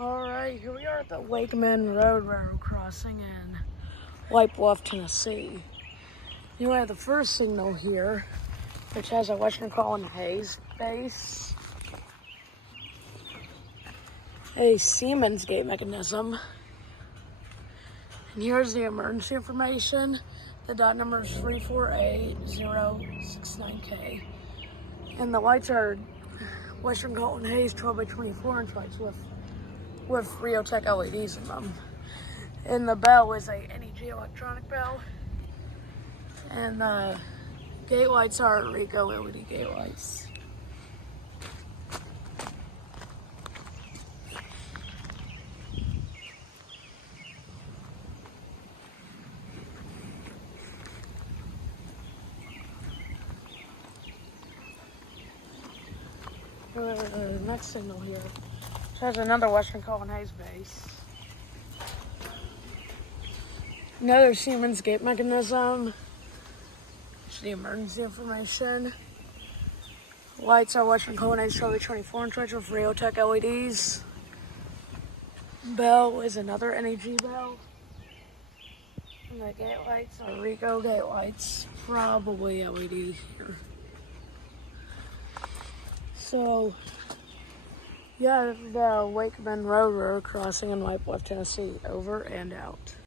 Alright, here we are at the Wakeman Road Railroad crossing in Bluff, Tennessee. You have the first signal here, which has a Western Colin Hayes base, a Siemens gate mechanism, and here's the emergency information. The dot number is 348-069K, and the lights are Western Colin Hayes 12x24 inch lights with Riotech LEDs in them. And the bell is a NEG electronic bell. And the gate lights are Rico LED gate lights. The next signal here has another Western Colin Hayes base. Another Siemens gate mechanism. It's the emergency information. Lights are Western Colin Hayes 24 inch lights with Riotech LEDs. Bell is another NEG bell. And the gate lights are Rico gate lights, probably LED here. So, yeah, the Wakeman Road crossing in Bluff, Tennessee, over and out.